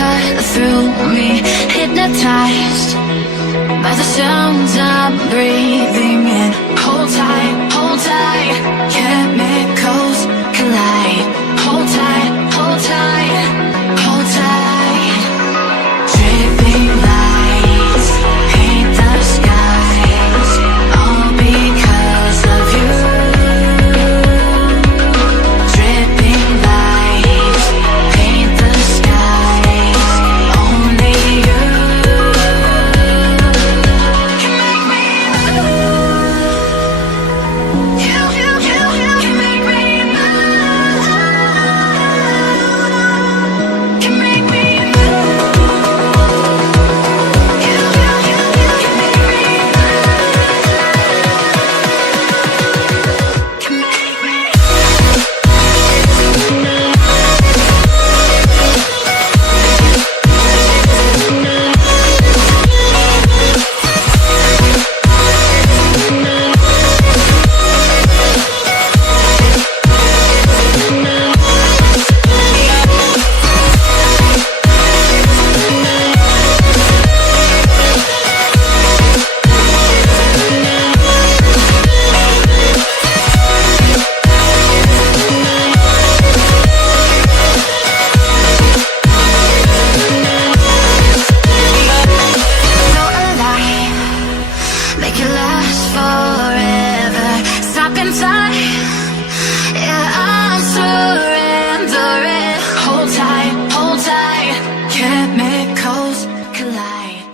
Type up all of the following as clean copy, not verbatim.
cut through me, hypnotized by the sounds I'm breathing in. Hold tight, chemicals collide. Hold tight, hold tight, hold tight. Dripping lights paint the skies, all because of you. Dripping lights paint the skies, only you can make me move. You can make me move. Can make me move. You can make me move. Can make me. So alive, make it last forever. Stop in time, yeah, I'm surrendering. Hold tight, chemicals collide.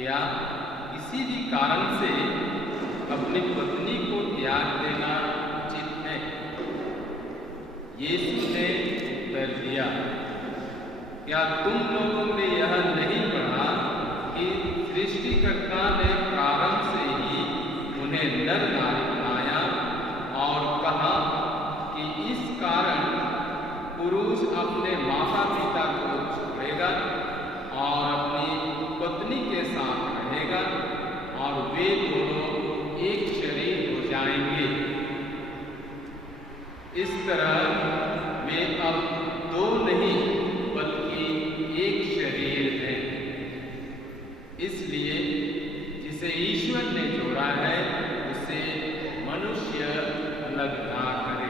क्या किसी भी कारण से अपनी पत्नी को त्याग देना उचित है? यीशु ने उत्तर दिया, क्या तुम लोगों ने यह नहीं पढ़ा कि सृष्टिकर्ता ने प्रारंभ से ही उन्हें नर नारी बनाया और कहा कि इस कारण पुरुष अपने माता पिता को छोड़ेगा और अपनी पत्नी के साथ रहेगा और वे दोनों एक शरीर हो जाएंगे। इस तरह वे अब दो नहीं बल्कि एक शरीर है। इसलिए जिसे ईश्वर ने जोड़ा है उसे मनुष्य अलग ना करे।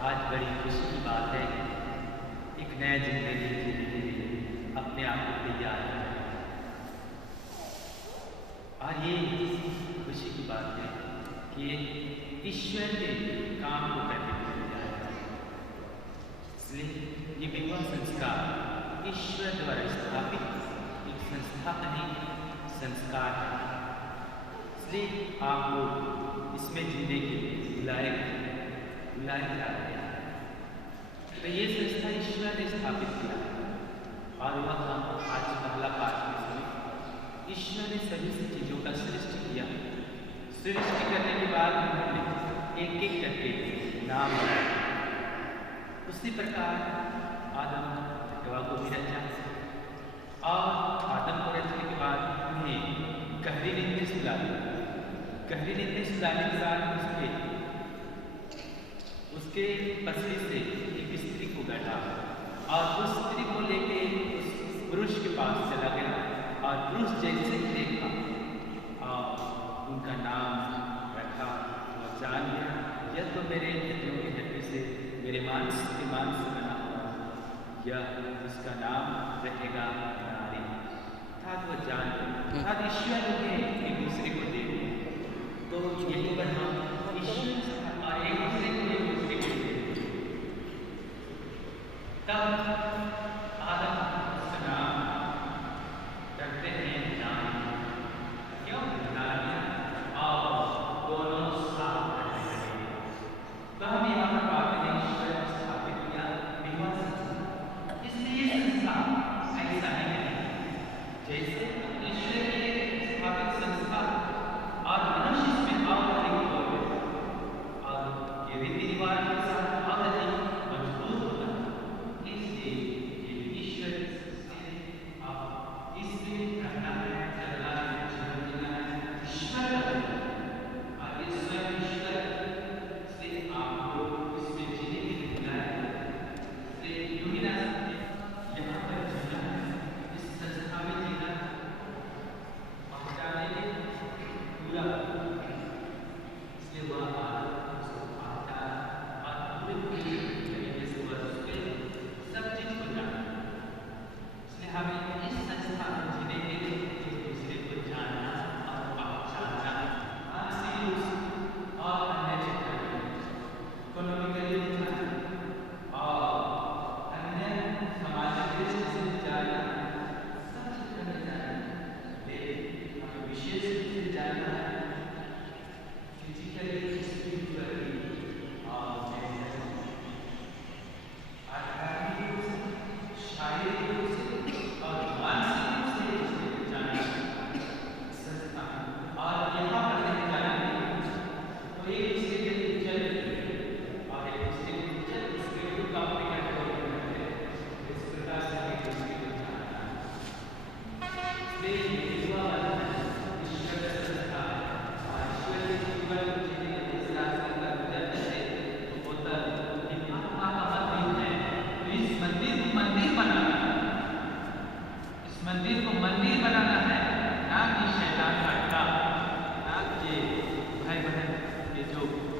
आज बड़ी खुशी की बात है, एक नया जिंदगी जीने के लिए अपने आप को तैयार है। और ये खुशी की बात है कि ईश्वर के काम को करने के लिए आया। इसलिए ये विवाह संस्कार ईश्वर द्वारा स्थापित एक संस्था नहीं, संस्कार है। इसलिए आप लोग इसमें जीने के लिए बुलाए जाते हैं। तो ये संस्था ईश्वर ने स्थापित किया और वह आज पहला पाठ में सुनी। ईश्वर ने सभी चीज़ों का सृष्टि किया। सृष्टि करने के बाद उन्होंने एक एक करके नाम रखा। उसी प्रकार आदम हवा को भी रचा और आदम को रचने के बाद उन्हें गहरी नींद में सुला दिया। गहरी नींद में सुलाने के बाद उसके पसली से एक स्त्री को गढ़ा और उस स्त्री को लेके उस पुरुष के पास चला गया और पुरुष जैसे ही देखा और उनका नाम रखा और जान लिया, यह तो मेरे हड्डियों की हड्डी से मेरे मांस के मांस से बना हुआ, यह उसका नाम रहेगा नारी। था वो जान था ईश्वर ने एक दूसरे को दे तो यही पर हम ईश्वर एक दूसरे को तब आदम का नाम करते हैं नारी। क्यों नारियां और दोनों साथ रहने लगे। तो हम यहाँ पर पाते हैं ईश्वर स्थापित किया विवाह संस्था। इसलिए संस्था ऐसा नहीं है जैसे ईश्वर की स्थापित संस्था और मनुष्य इसमें और अधिक हो गए और ये रीति रिवाज के साथ और अधिक मजबूत होता है।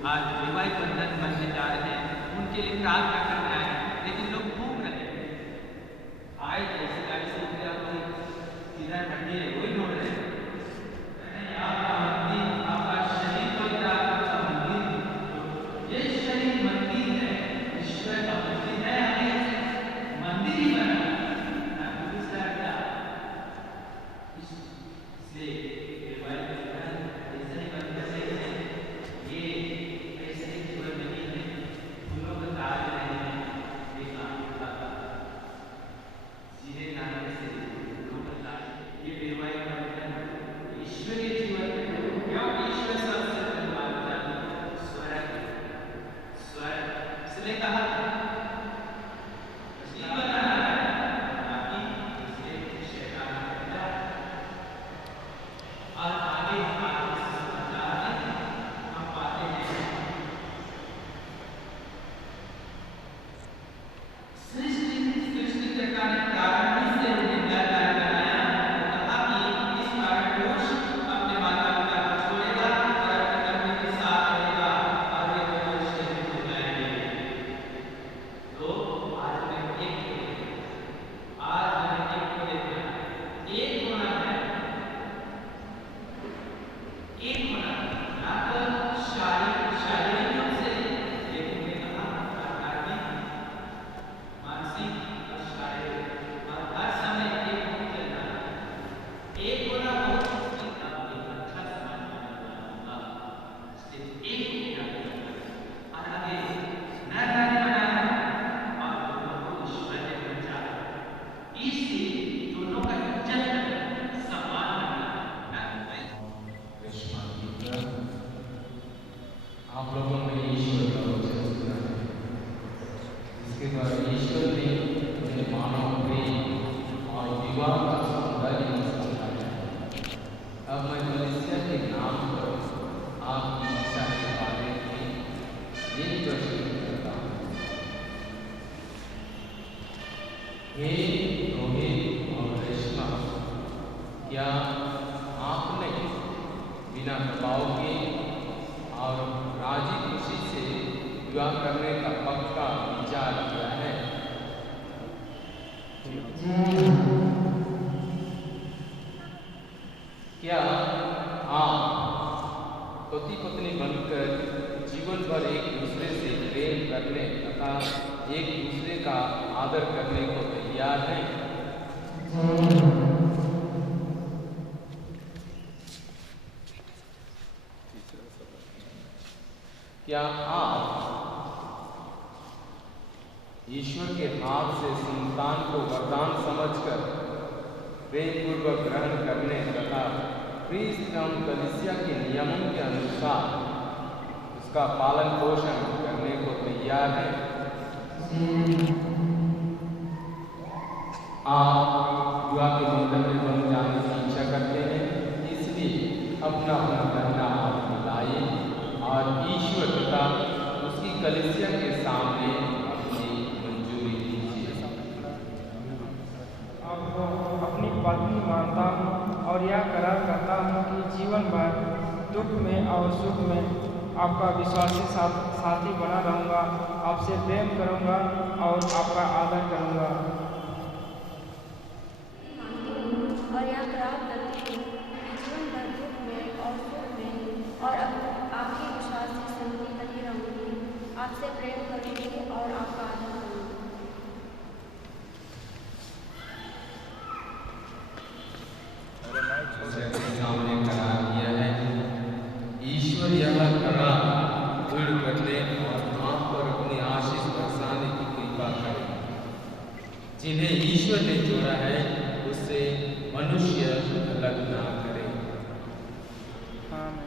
आज वैवाहिक बंधन बनने जा रहे हैं, उनके लिए प्रार्थना करने आए हैं, लेकिन लोग घूम रहे हैं। आए जैसे गाड़ी से उतरे और कोई सीधा हड्डी है वही ढूंढ रहे हैं। आपका मंदिर, आपका शरीर पवित्र आत्मा का मंदिर, ये शरीर मंदिर है, ईश्वर का मंदिर है, हमें मंदिर ही बना युवा का सौंदर्य समझाया है। अब मैं कलीसिया के नाम पर आपकी इच्छा के बारे में ये प्रश्न करता हूँ। हे रोहित और रेशमा, क्या आपने बिना दबाव के और राजी खुशी से विवाह करने का पक्का विचार किया है? क्या आप पति पत्नी बनकर जीवन भर एक दूसरे से प्रेम करने तथा एक दूसरे का आदर करने को तैयार हैं? क्या आप ईश्वर के हाथ से संतान को वरदान समझकर प्रेम पूर्वक ग्रहण करने तथा ख्रीस्त एवं कलीसिया के नियमों के अनुसार उसका पालन पोषण करने को तैयार हैं? आप विवाह के बंधन में बंध जाने की इच्छा करते हैं, इसलिए अपना करना हाथ मिलाइए और ईश्वर तथा उसकी कलीसिया के सामने अपनी मंजूरी दीजिए। आपको अपनी पत्नी मानता हूँ और यह करार करता हूँ कि जीवन भर दुख में और सुख में आपका विश्वासी साथी बना रहूँगा, आपसे प्रेम करूँगा और आपका आदर करूँगा। और यह करार करती हूँ कि जीवन भर दुख में और सुख में और आपकी विश्वास से संगति बनी रहूँगी, आपसे प्रेम करूँगी और आपका आदर करूँगी। सामने करार किया है। ईश्वर यह करार दृढ़ करने और आप पर अपनी आशीष बरसाने की कृपा करे। जिन्हें ईश्वर ने जोड़ा है उससे मनुष्य अलग ना करे। आमीन।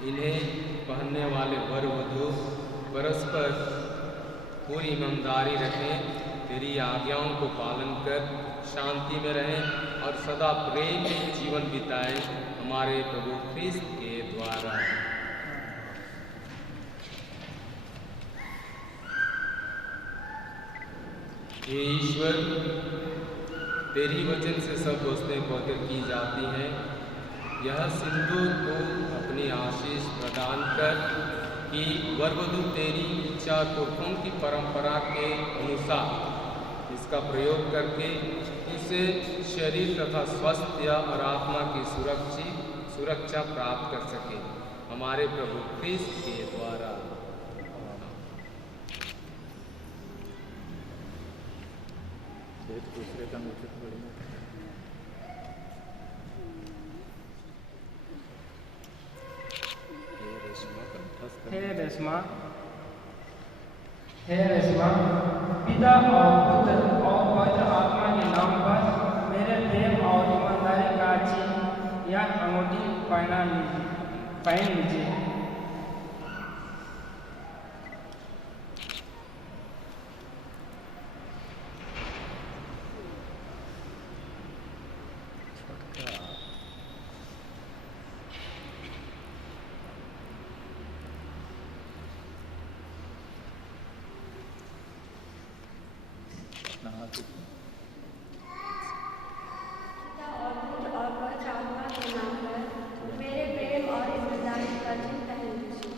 इन्हें पहनने वाले वर वधू परस्पर पूरी ईमानदारी रखें, तेरी आज्ञाओं को पालन कर शांति में रहें और सदा प्रेम में जीवन बिताएं, हमारे प्रभु ख्रीस्त के द्वारा। हे ईश्वर, तेरी वचन से सब वस्तुएं पवित्र की जाती हैं। यह सिंदूर को अपनी आशीष प्रदान कर कि वरवधू तेरी इच्छा पुरखों की परंपरा के अनुसार इसका प्रयोग करके उसे शरीर तथा स्वास्थ्य और आत्मा की सुरक्षा प्राप्त कर सके, हमारे प्रभु ख्रीस्त के द्वारा। हे रेशमा, पिता और पुत्र और पवित्र आत्मा के नाम पर मेरे प्रेम और ईमानदारी का चिन्ह या अंगूठी पहन लीजिए। पिता और पुत्र और पवित्र आत्मा के नाम पर मेरे प्रेम और ईमानदारी का चिन्ह पहन लीजिए।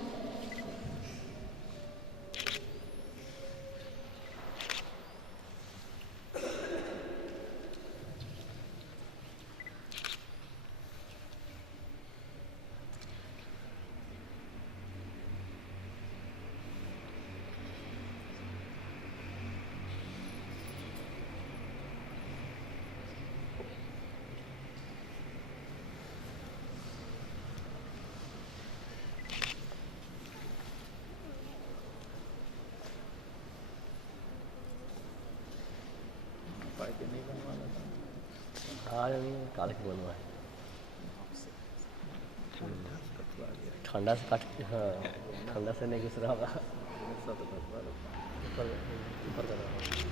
आज काल के बनवा है ठंडा से काट, हाँ ठंडा से नहीं घुस रहा होगा ऊपर ऊपर कर रहा होगा।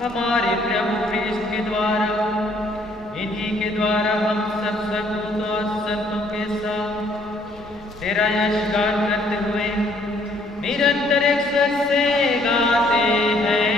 हमारे प्रभु ख्रीष्ट के द्वारा, इन्हीं के द्वारा हम सब सदूतों और संतों के साथ तेरा यशगान करते हुए निरंतर एक स्वर से गाते हैं।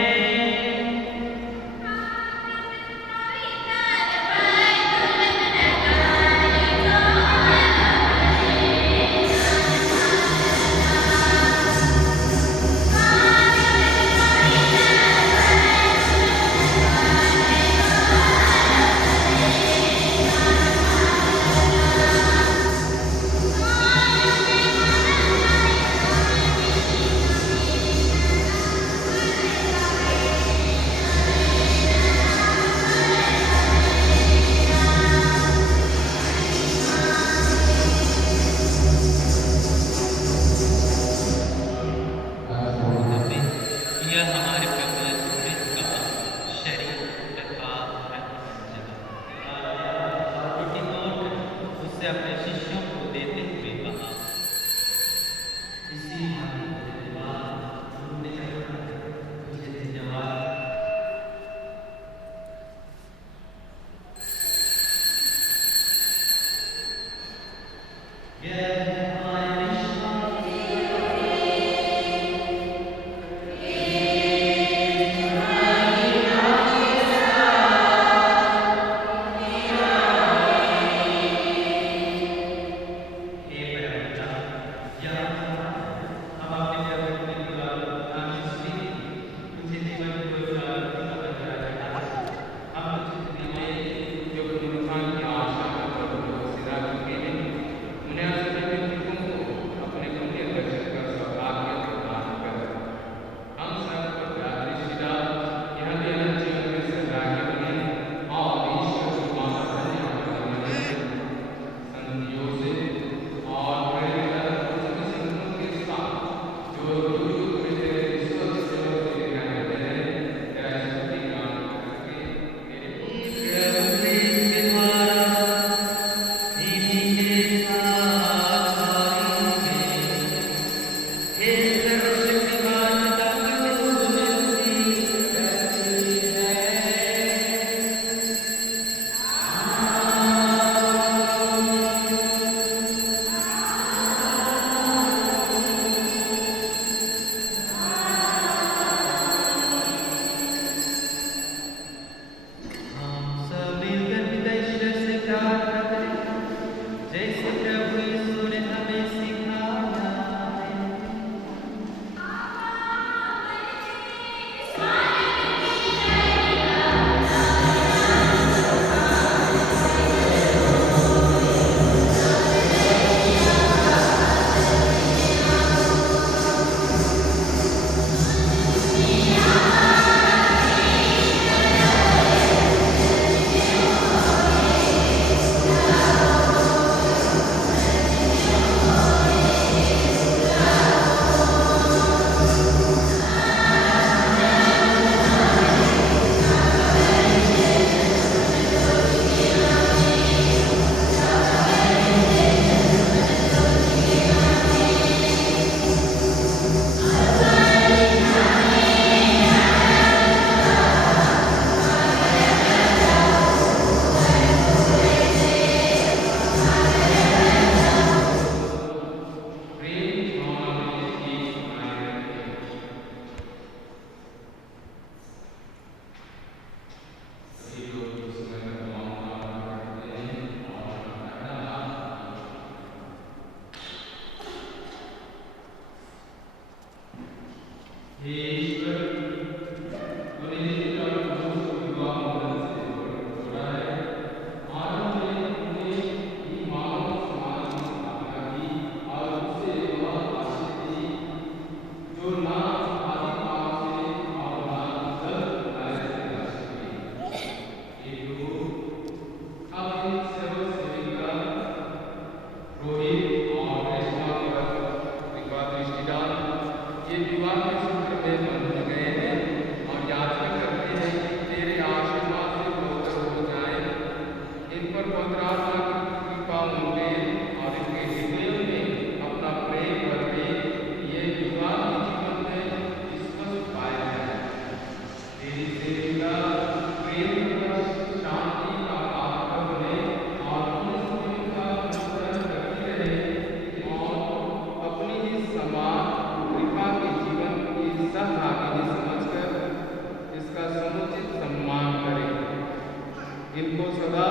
इनको सदा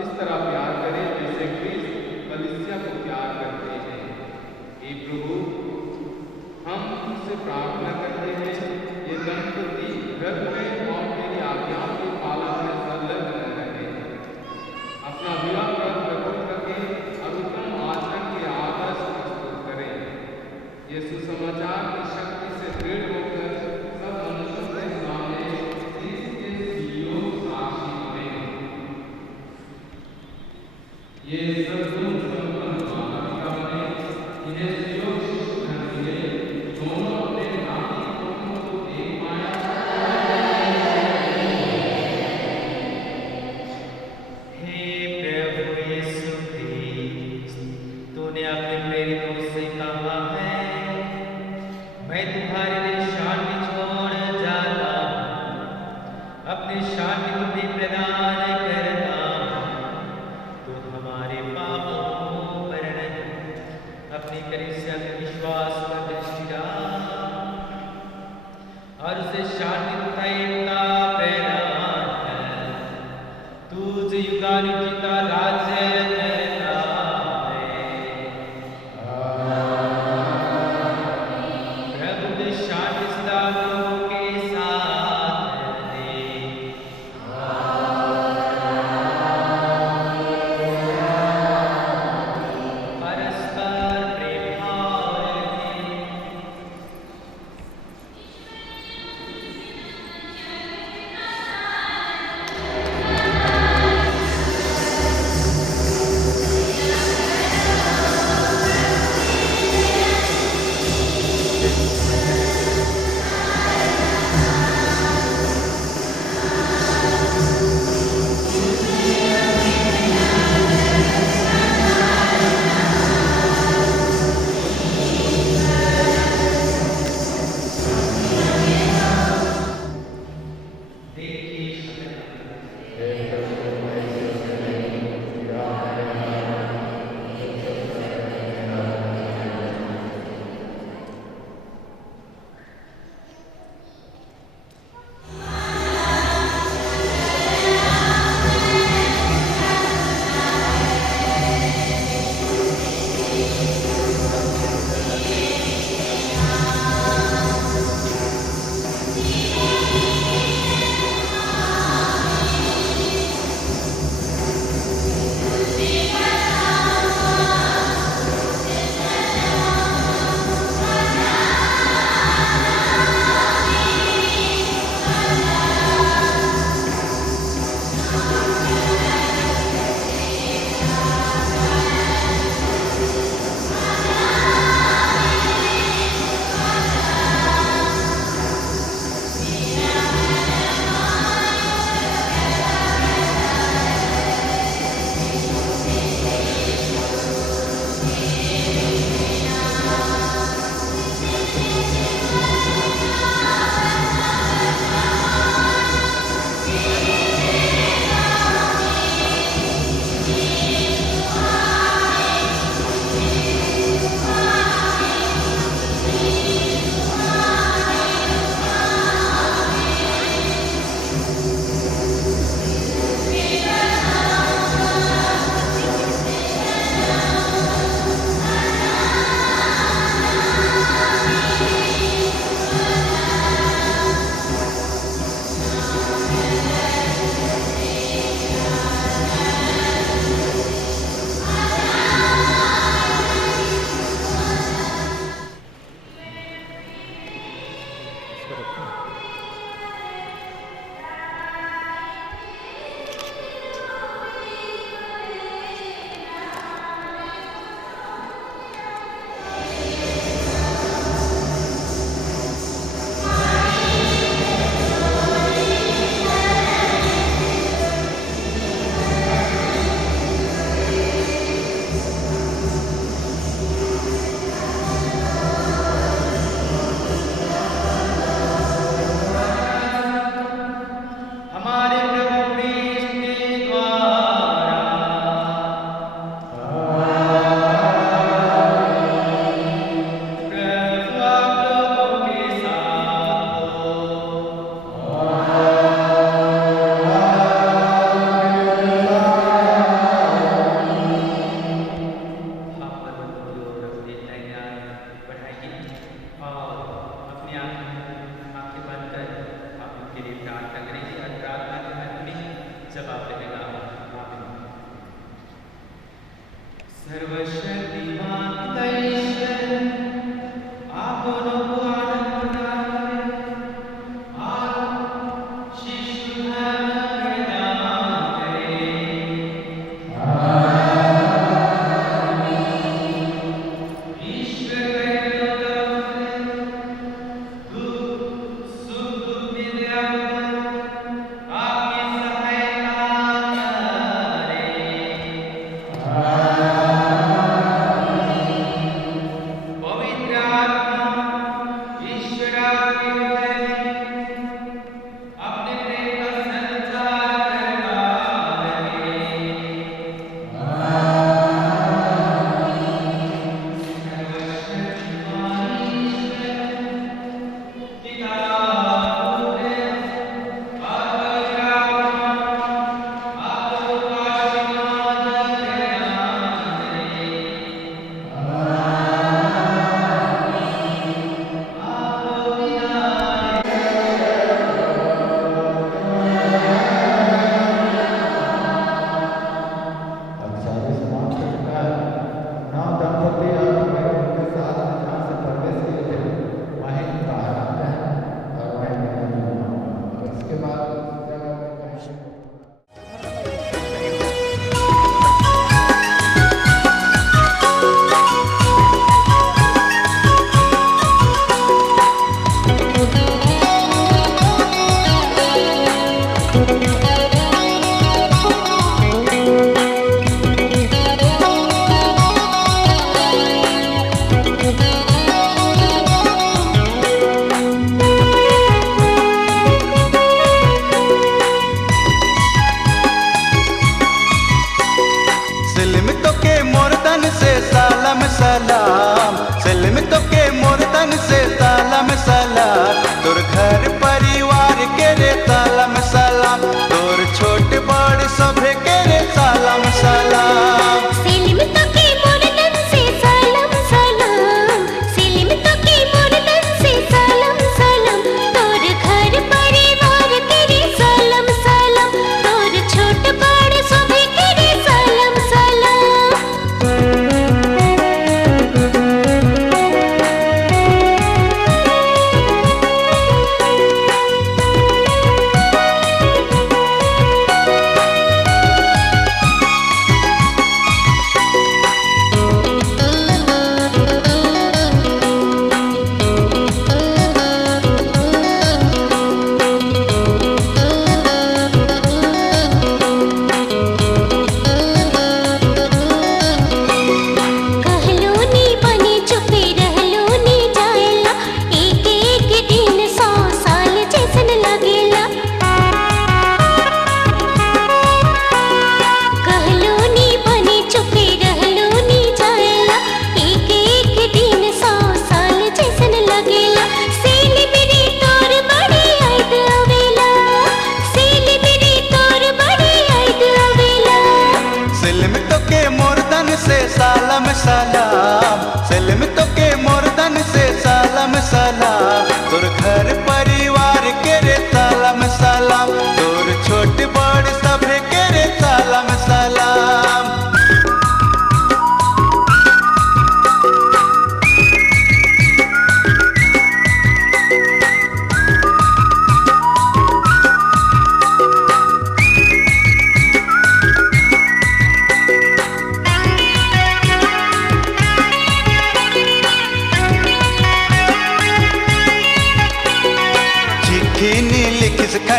इस तरह प्यार करें जैसे क्रिस्त कलीसिया को प्यार करते हैं। हे प्रभु, हम तुझसे प्रार्थना करते हैं ये दंपति व्रत में और तेरी आज्ञाओं की पालन में संलग्न रहे, अपना विवाह व्रत प्रकट करके अनुत्तम आचरण के आदर्श प्रस्तुत करें। ये सुसमाचार की शक्ति से दृढ़ होकर सब मनुष्यों के सामने इसके सीओ साक्षी बने। ये सब गुण संपन्न माता-पिता बने, इन्हें सीओ शिशु धन मिले, दोनों अपने नाती पोतों को देख पाएं। हे प्रभु यीशु ख्रीस्त, तूने अपने प्रेरितों से कहा है, मैं तुम्हारे लिए शांति छोड़ जाता हूँ, अपनी शांति तुम्हें प्रदान करता हूँ। तो हमारे पापों पर नहीं, अपनी कलीसिया के विश्वास पर दृष्टि डाल और उसे शांति तथा एकता प्रदान कर। तू जो युगानुयुग का राज्य करता है। प्रभु की शांति सदा लोगों के साथ रहे। परस्पर प्रेम भाव रखें। Thank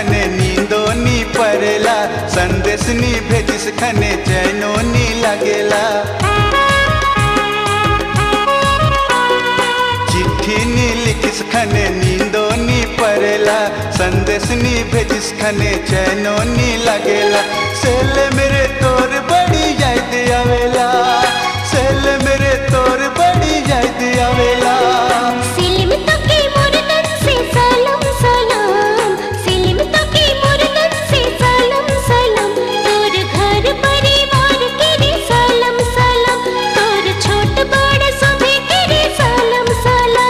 खने नींदो नी परेला, संदेश नी भेजिस खने चैनो नी लगेला। चिट्ठी नी लिखिस खने नींदो नी परेला, संदेश नी भेजिस खने चैनो नी लगेला। सेले मेरे तोर बड़ी याद आवेला, सेले मेरे तोर बड़ी याद आवेला। सिलिम तो की मुर्दन से सलाम सलाम, सिलिम तो की मुर्दन से सलाम सलाम। तोर घर परिवार के रे सलाम सलाम, तोर छोट बड़ सभी के रे सलाम सलाम।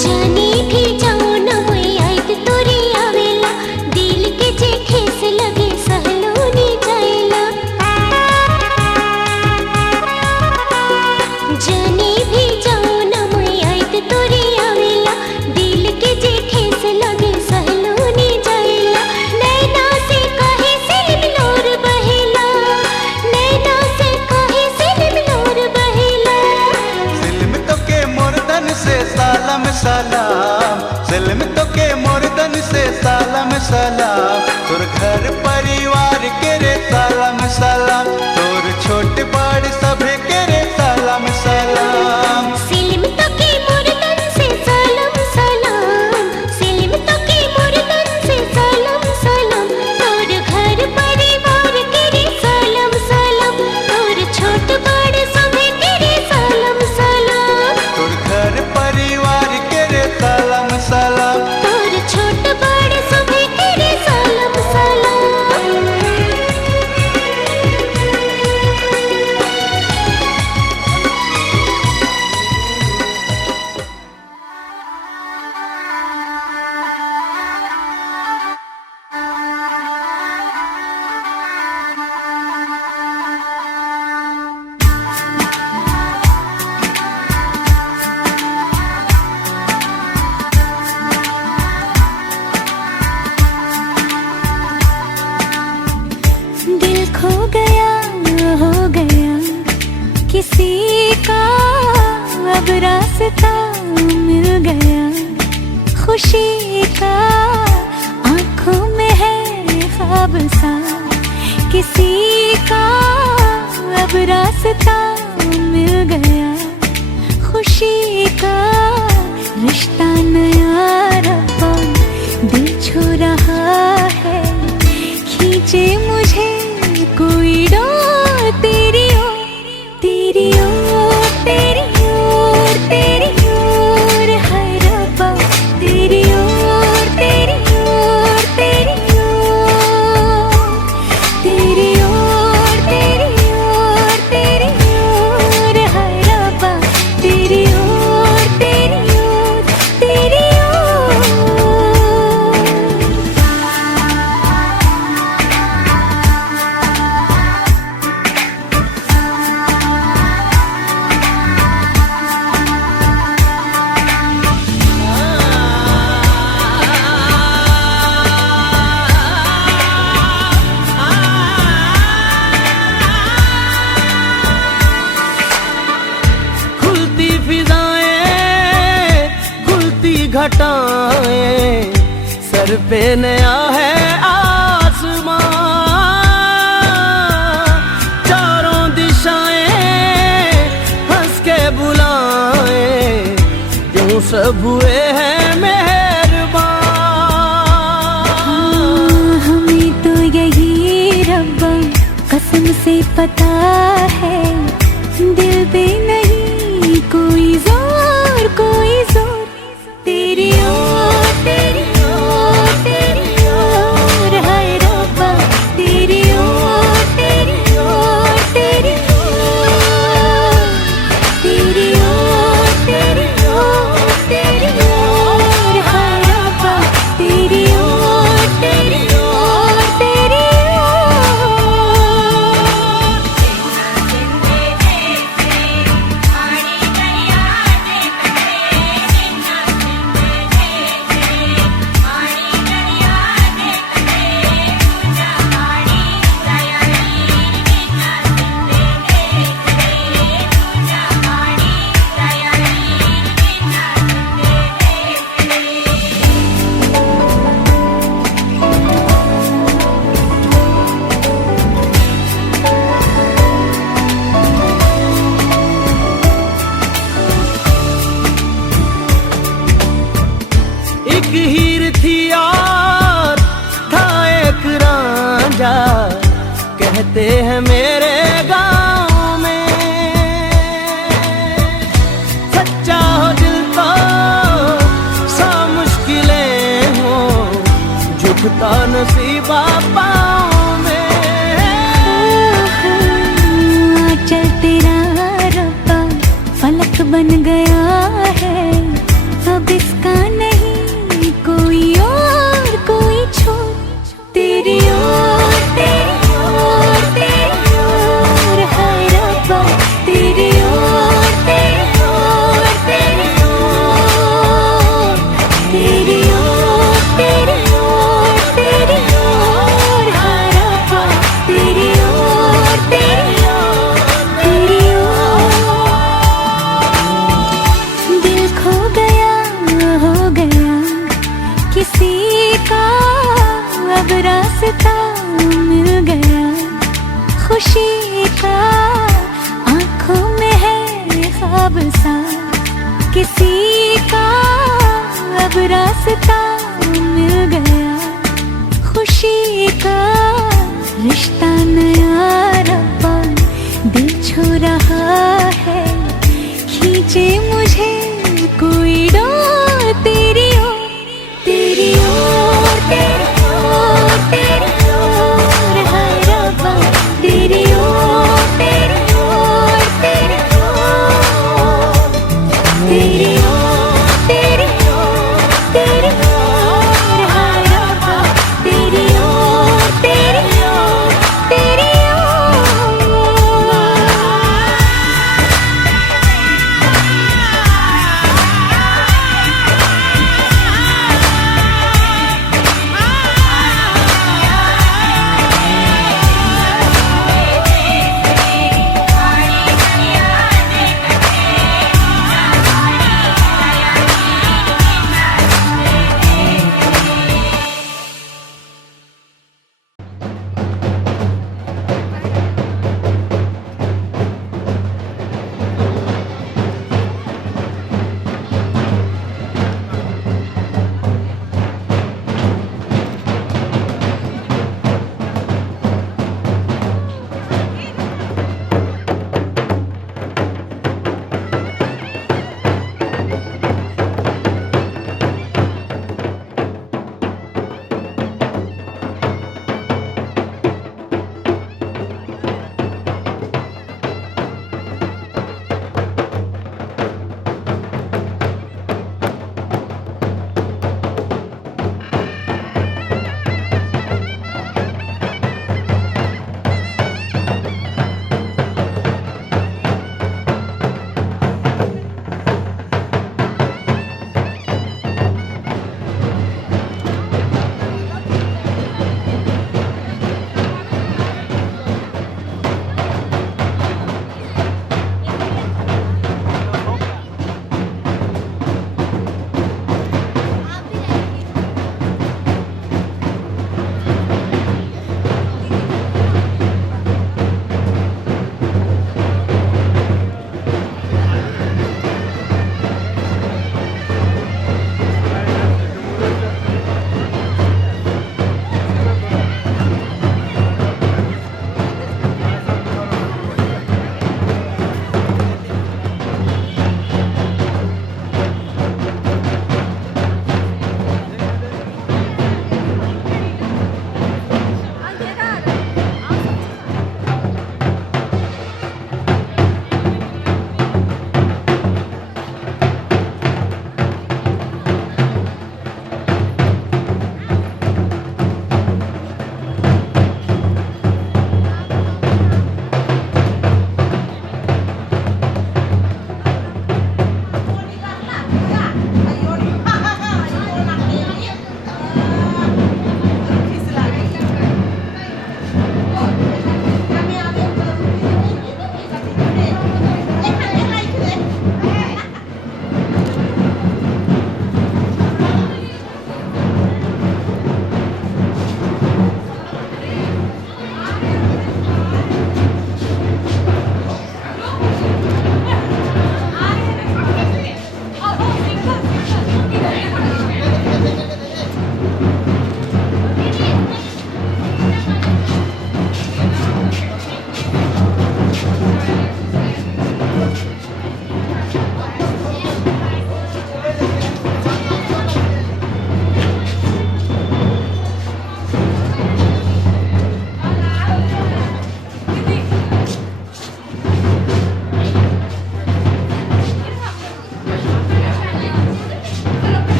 जानी भी जाओ न मैं याद तोरी आवेला, दिल के जे ठेस लगे सहलोनी जाएला। जानी भी जाओ न मैं याद तोरी आवेला, दिल के जे ठेस लगे सहलोनी जाएला। नैना से कहे सिलिम लोर बहेला, नैना से कहे सिलिम लोर बहेला। सिल्म तो के मुर्दन से सलाम सलाम, सिल्म तो के मुर्दन से सलाम सलाम। तोर घर परिवार के रे सलाम सलाम, तोर छोट बड़ सभी के रे सलाम सलाम। सिलिम तो की मुर्दन से सलाम सलाम, सिलिम तो की मुर्दन से सलाम सलाम। तोर घर परिवार के रे सलाम सलाम, तोर छोट बड़ सभी के रे सलाम सलाम। तोर घर परिवार के रे सलाम सलाम, तोर छोट बड़ सभी के रे सलाम सलाम। दिल खो गया हो गया किसी का, अब रास्ता मिल गया खुशी का। आँखों में है ख्वाब सा किसी का, अब रास्ता मिल गया खुशी का। रिश्ता नया रब्बा दिल छू रहा है, खींचे मुझे कोई डोर तेरी ओर, तेरी ओर, तेरी ओर, तेरी ओर है रब्बा। तेरी ओर, तेरी ओर, तेरी ओर, तेरी ओर, तेरी ओर, तेरी ओर है रब्बा। तेरी ओर, तेरी ओर, तेरी ओर। खुलती फिजाएं, खुलती घटाएं, सर पे नया है आसमां। चारों दिशाएं हंस के बुलाएं, यूं सब हुए हैं मेहरबान। हमें तो यही रब्बा कसम से पता है, दिल पे नहीं कोई जोर, कोई जोर। तेरी ओर, तेरी ओर, तेरी ओर है रब्बा। तेरी ओर, तेरी ओर, तेरी ओर, तेरी ओर, तेरी ओर, तेरी ओर है रब्बा। तेरी ओर। कहते हैं मेरे गाँव में, सच्चा हो दिल तो सौ मुश्किलें हो, झुकता नसीबा पाँव में। चल तेरा रब्बा फलक बन गया है, अब इसका नहीं कोई और कोई छोर। तेरी ओर तेरी ओर तेरी ओर है रब्बा, तेरी ओर तेरी ओर तेरी ओर, तेरी ओर तेरी ओर तेरी ओर है रब्बा, तेरी ओर तेरी ओर तेरी ओर। दिल खो गया हो गया किसी का, अब रास्ता मिल गया खुशी का, आँखों में है ख्वाब सा किसी का, अब रास्ता मिल गया खुशी का। रिश्ता नया रब्बा दिल छू रहा है, खींचे मुझे कोई डोर। तेरी ओर तेरी ओर तेरी ओर तेरी ओर है रब्बा, तेरी ओर तेरी ओर तेरी ओर, तेरी ओर तेरी ओर तेरी ओर है रब्बा, तेरी ओर तेरी ओर तेरी ओर।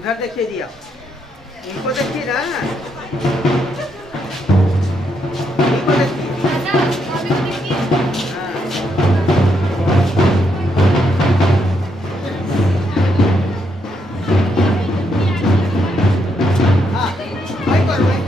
उधर देखिए जी आप, इनको देखिए ना, इनको देखिए। हाँ, वही करो वही।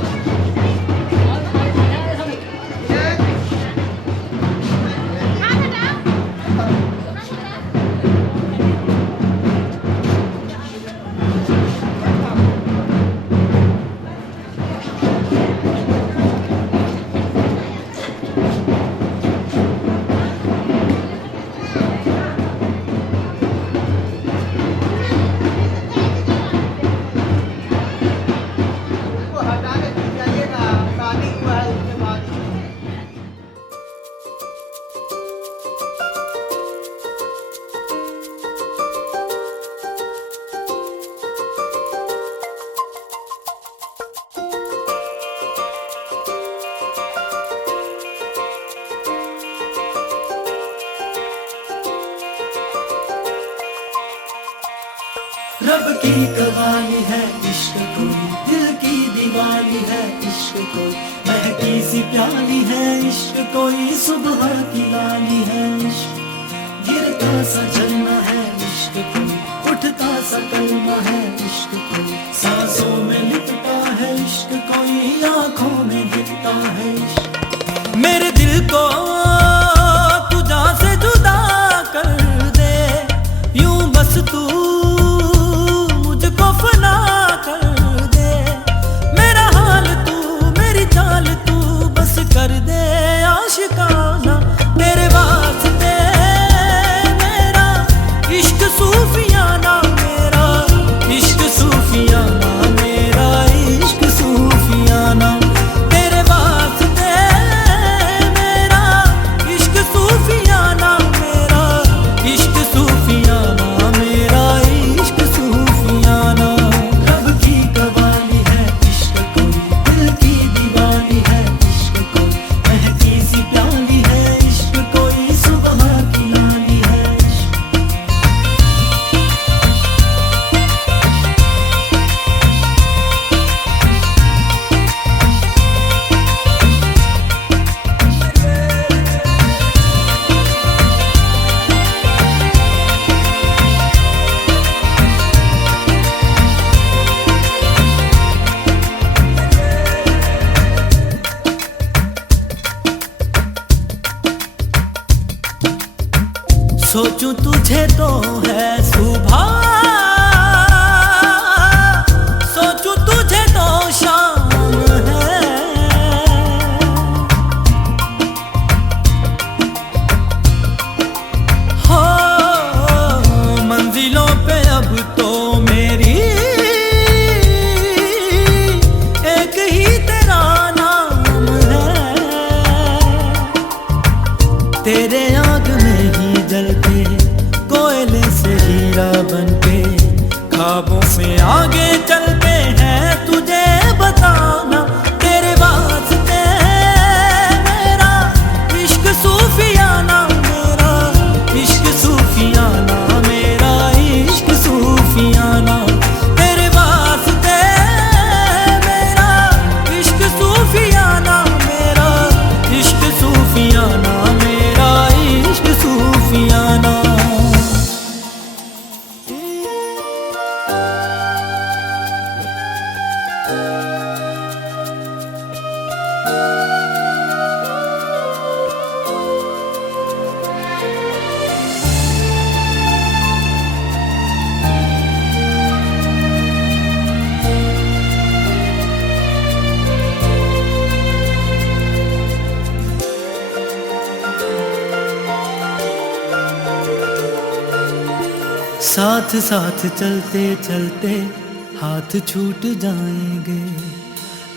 रब की कवाली है इश्क कोई, दिल की दीवानी है इश्क कोई, महकी सी प्याली है इश्क कोई, सुबह की लाली है इश्क, गिरता सा झरना है इश्क कोई, उठता सा कलमा है इश्क कोई, सांसों में लिपटा है इश्क कोई, आंखों में गिरता है इश्क। मेरे दिल को तू जान से जुदा कर दे, यूं बस तू फना कर दे, मेरा हाल तू, मेरी चाल तू बस कर दे आशिकाना, तेरे वास्ते मेरा इश्क सूफियाना, मेरा इश्क सूफियाना, मेरा इश्क सूफियाना, तेरे वास्ते मेरा इश्क सूफियाना, मेरा इश्क सूफियाना, मेरा इश्क सूफियाना। रब की कवाली है इश्क कोई, दिल की दीवानी है इश्क कोई, महकी सी प्याली है इश्क कोई, सुबह की लाली है इश्क। सोचूं तुझे तो है सुबह, सोचूं तुझे तो शाम है, हो मंजिलों पे अब तो मेरी एक ही तेरा नाम है, तेरे आग में ही जलते कोयले से हीरा बनके, ख्वाबों में आगे चलते हैं तुझे बताना, तेरे वास्ते मेरा इश्क सूफियाना, मेरा इश्क सूफियाना, मेरा इश्क सूफियाना, तेरे वास्ते मेरा इश्क सूफियाना, मेरा इश्क सूफियाना, मेरा इश्क सूफियाना। साथ साथ चलते चलते हाथ छूट जाएंगे,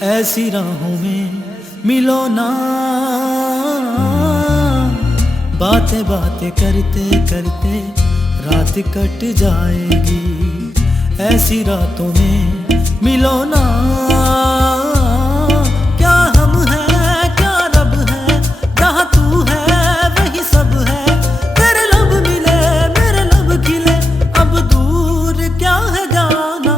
ऐसी राहों में मिलो ना, बातें बातें करते करते रात कट जाएगी, ऐसी रातों में मिलो ना, क्या हम हैं क्या रब है, जहाँ तू है वही सब है, तेरे लब मिले मेरे लब खिले, अब दूर क्या है जाना,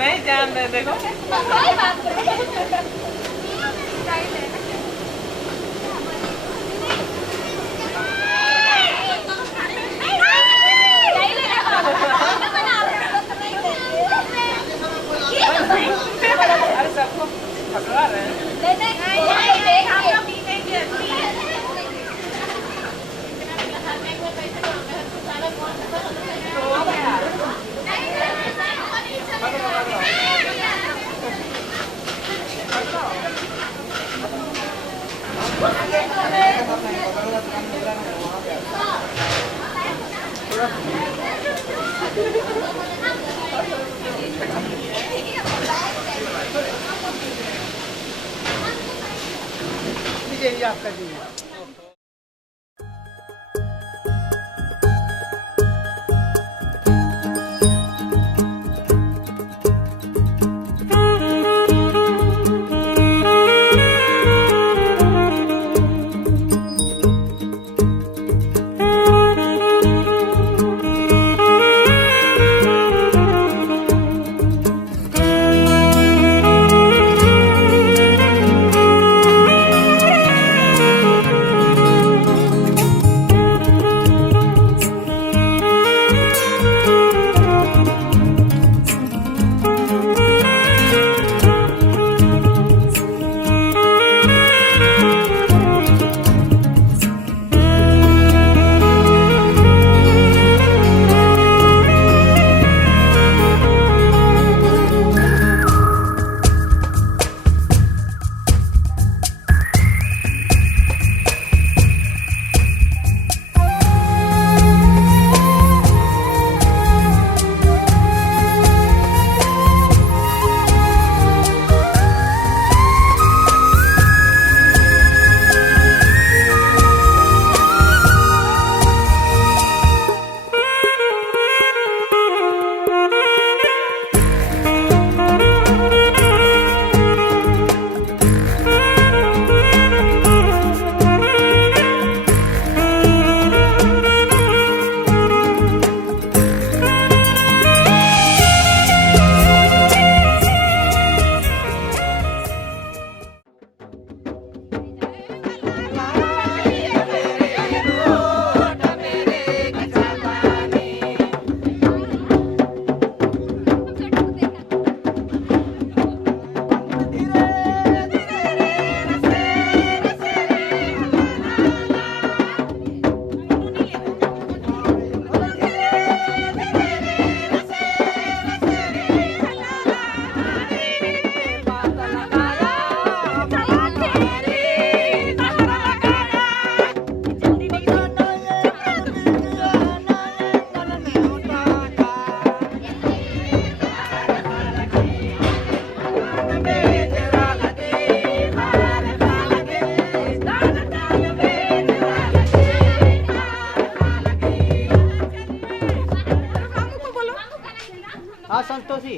नहीं ध्यान दे देखो सबको भगवा रहे हैं लीजिए आपका जी। हाँ संतोषी